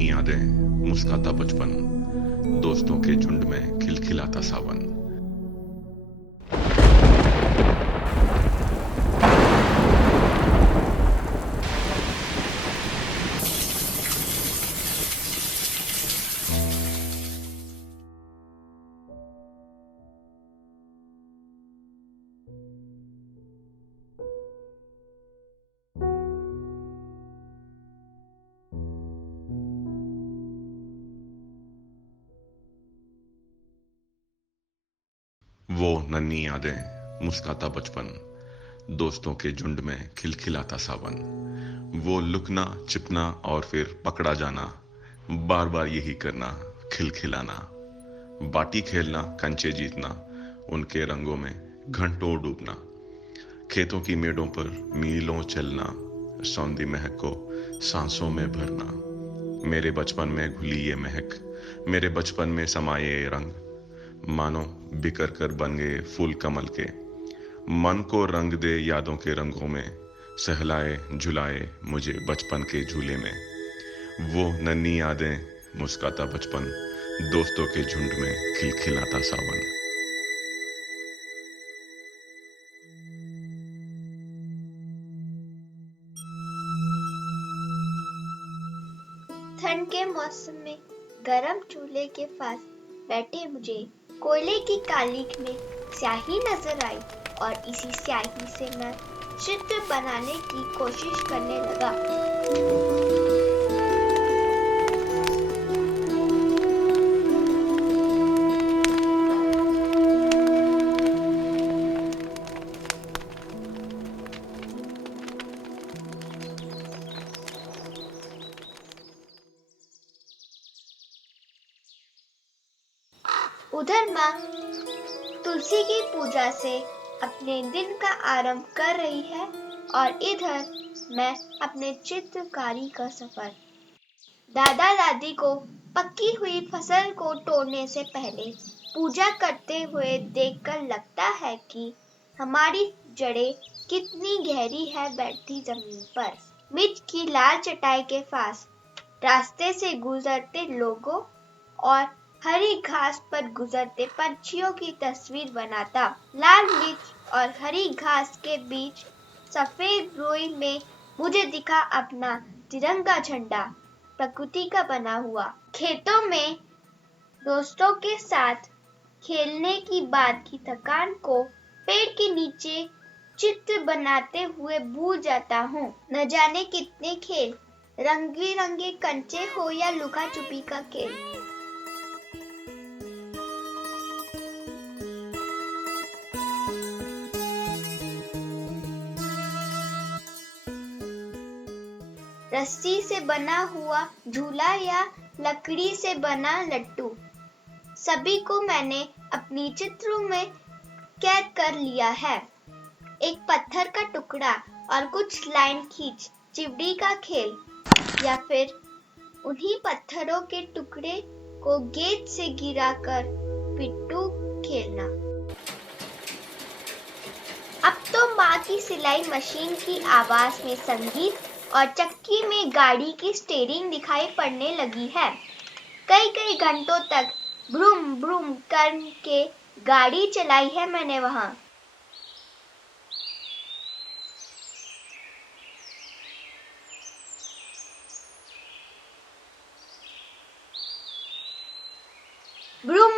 नन्ही यादें, मुस्काता बचपन, दोस्तों के झुंड में खिलखिलाता सावन। वो नन्ही यादें, मुस्काता बचपन, दोस्तों के झुंड में खिलखिलाता सावन। वो लुकना छिपना और फिर पकड़ा जाना, बार बार यही करना, खिलखिलाना। बाटी खेलना, कंचे जीतना, उनके रंगों में घंटों डूबना। खेतों की मेड़ों पर मीलों चलना, सौंधी महक को सांसों में भरना। मेरे बचपन में घुली ये महक, मेरे बचपन में समाये ये रंग, मानो बिखर कर बन गए फूल कमल के। मन को रंग दे यादों के रंगों में, सहलाए झुलाए मुझे बचपन के झूले में। वो नन्ही यादें, मुस्काता बचपन, दोस्तों के झुंड में खिलखिलाता सावन। ठंड के मौसम में गरम चूल्हे के पास बैठे मुझे कोयले की कालीख में स्याही नजर आई और इसी स्याही से मैं चित्र बनाने की कोशिश करने लगा। उधर माँ तुलसी की पूजा से अपने दिन का आरंभ कर रही है और इधर मैं अपने चित्रकारी का सफर। दादा दादी को पकी हुई फसल को तोड़ने से पहले पूजा करते हुए देखकर लगता है कि हमारी जड़ें कितनी गहरी है बैठती जमीन पर। मिर्च की लाल चटाई के पास रास्ते से गुजरते लोगों और हरी घास पर गुजरते पंछियों की तस्वीर बनाता। लाल मिर्च और हरी घास के बीच सफेद रोई में मुझे दिखा अपना तिरंगा झंडा, प्रकृति का बना हुआ। खेतों में दोस्तों के साथ खेलने की बात की थकान को पेड़ के नीचे चित्र बनाते हुए भूल जाता हूँ। न जाने कितने खेल, रंग बिरंगे कंचे हो या लुका छुपी का खेल। रस्सी से बना हुआ झूला या लकड़ी से बना लट्टू, सभी को मैंने अपनी चित्रों में कैद कर लिया है। एक पत्थर का टुकड़ा और कुछ लाइन खींच चिवड़ी का खेल, या फिर उन्हीं पत्थरों के टुकड़े को गेंद से गिराकर पिट्ठू खेलना। अब तो माँ की सिलाई मशीन की आवाज में संगीत और चक्की में गाड़ी की स्टीयरिंग दिखाई पड़ने लगी है। कई घंटों तक ब्रूम ब्रूम करके गाड़ी चलाई है मैंने वहां। ब्रूम।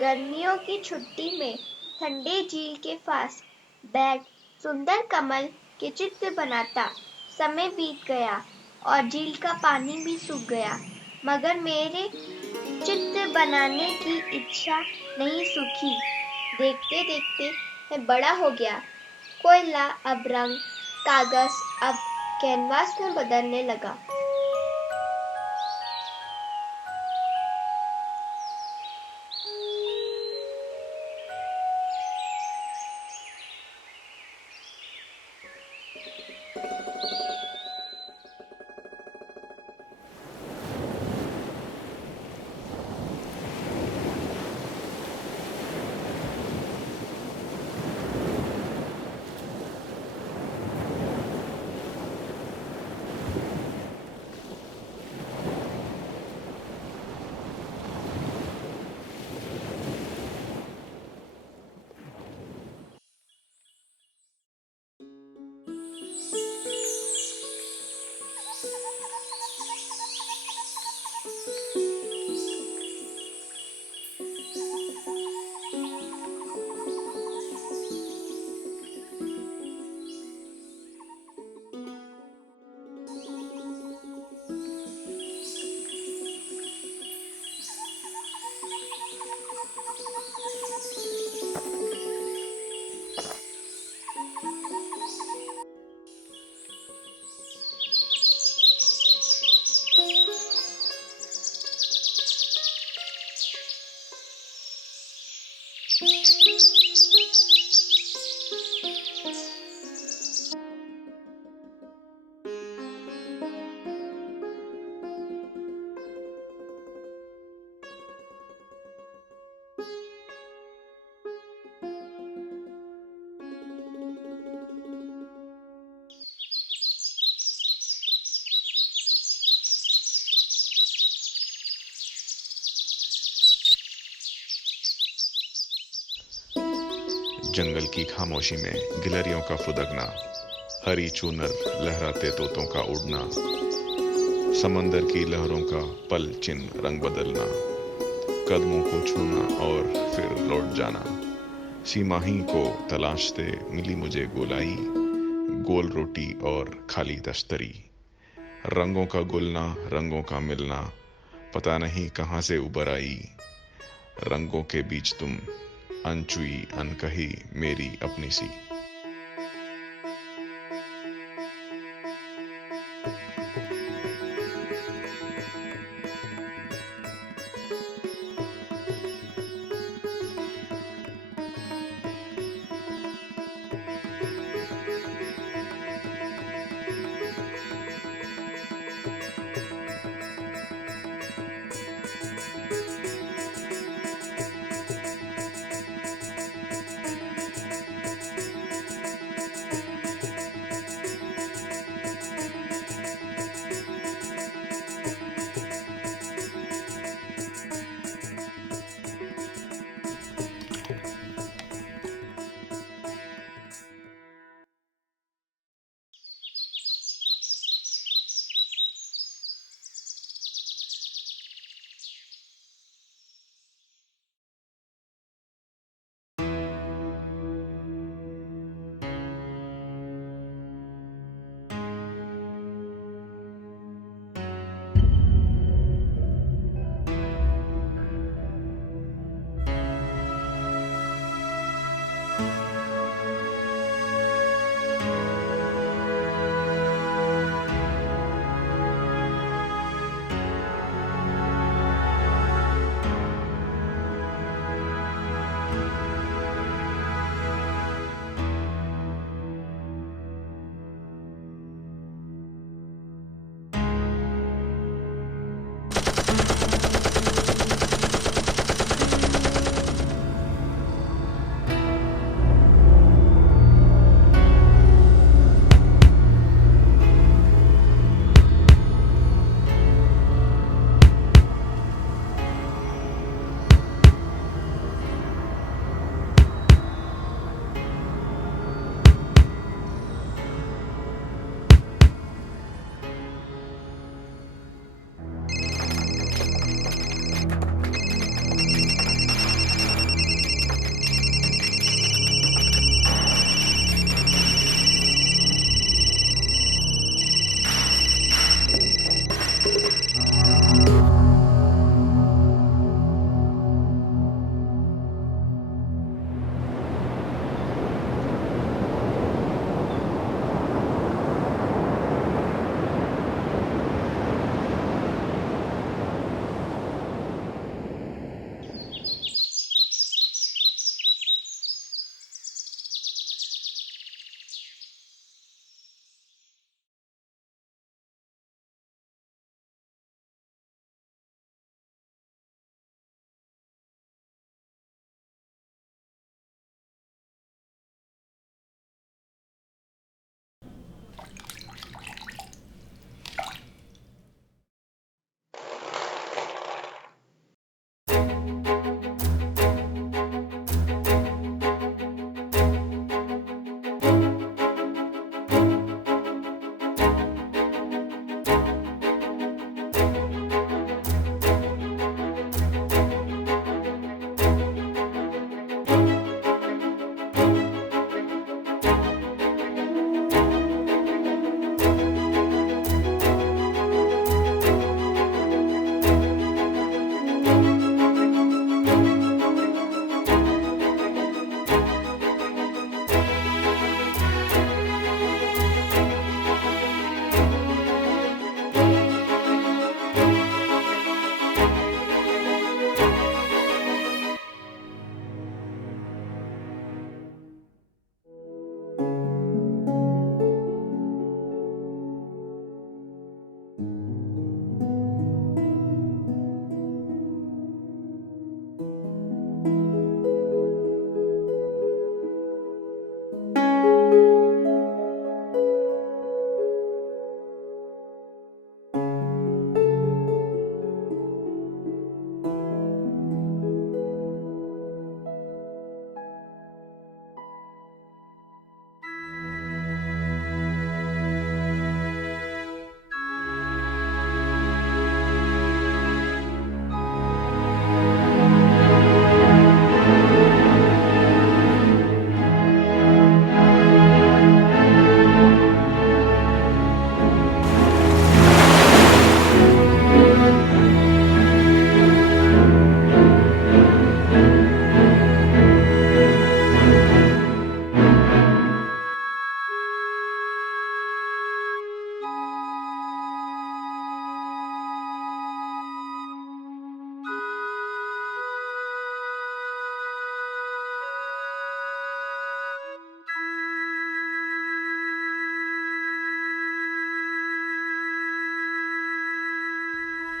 गर्मियों की छुट्टी में ठंडे झील के पास बैठ सुंदर कमल के चित्र बनाता। समय बीत गया और झील का पानी भी सूख गया, मगर मेरे चित्र बनाने की इच्छा नहीं सूखी। देखते देखते मैं बड़ा हो गया। कोयला अब रंग, कागज अब कैनवास में बदलने लगा। जंगल की खामोशी में गिलहरियों का फुदकना, हरी चूनर लहराते तोतों का उड़ना, समंदर की लहरों का पल चिन्ह रंग बदलना, कदमों को छूना और फिर लौट जाना। सीमाही को तलाशते मिली मुझे गोलाई, गोल रोटी और खाली तश्तरी। रंगों का गुलना, रंगों का मिलना, पता नहीं कहाँ से उबर आई। रंगों के बीच तुम, अनछुई अनकही मेरी अपनी सी।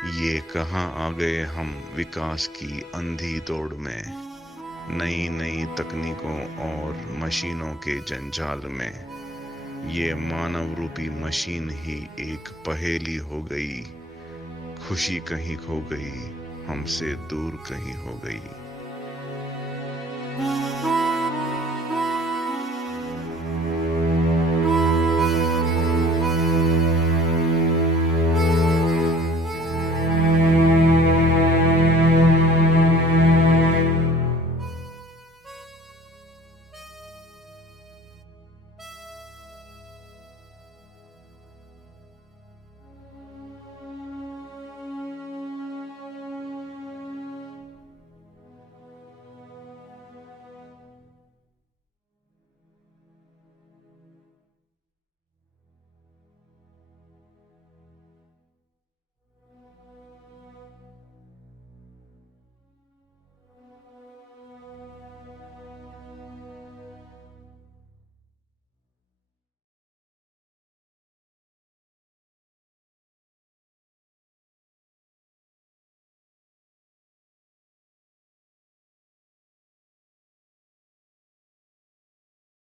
ये कहाँ आ गए हम विकास की अंधी दौड़ में, नई नई तकनीकों और मशीनों के जंजाल में। ये मानव रूपी मशीन ही एक पहेली हो गई, खुशी कहीं खो गई, हमसे दूर कहीं हो गई।